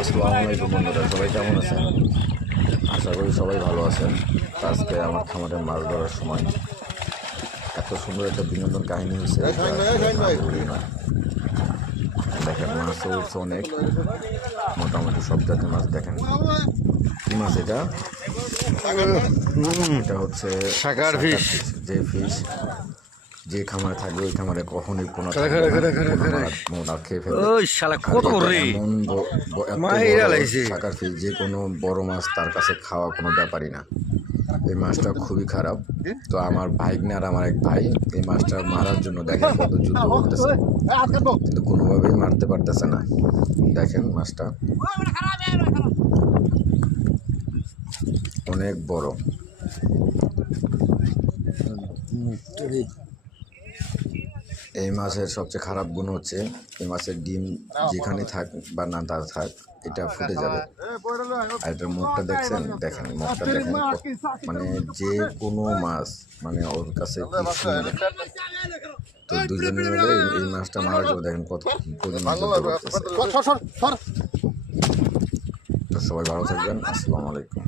আসসালামু আলাইকুম বন্ধুরা, সবাই কেমন আছেন? আশা করি সবাই ভালো আছেন। আজকে আমার খামারে মাছ ধরার সময় এত সুন্দর একটা বিনোদন কাহিনী হয়েছে, দেখেন মাছও উঠছে অনেক, মোটামুটি সব জাতের মাছ। দেখেন কি মাছ এটা? এটা হচ্ছে সাকার ফিশ। যে ফিশ যে খামারে থাকবে ওই খামারে কখনোই কোনো মোটা খেয়ে ফেলবে। ওই শালা কত রে সাকার ফিশ যে কোনো বড় মাছ তার কাছে খাওয়া কোনো ব্যাপারই না। এই মাছটা খুবই খারাপ। তো আমার ভাইগনা আর আমার এক ভাই এই মাছটা মারার জন্য দেখেন কত যুদ্ধ করতেছে, কিন্তু কোনোভাবেই মারতে পারতেছে না। দেখেন মাছটা অনেক বড়। এই মাছের সবচেয়ে খারাপ গুণ হচ্ছে এই মাছের ডিম যেখানে থাক বা না তা থাক এটা ফুটে যাবে। আর এটার মুখটা দেখছেন, দেখেন মুখটা দেখেন, মানে যে কোনো মাছ মানে ওর কাছে কিছু নেই। তো দুজনে মিলে এই মাছটা মারার জন্য দেখেন কত পরিমাণ যুদ্ধ করতেছে। তো সবাই ভালো থাকবেন, আসসালামু আলাইকুম।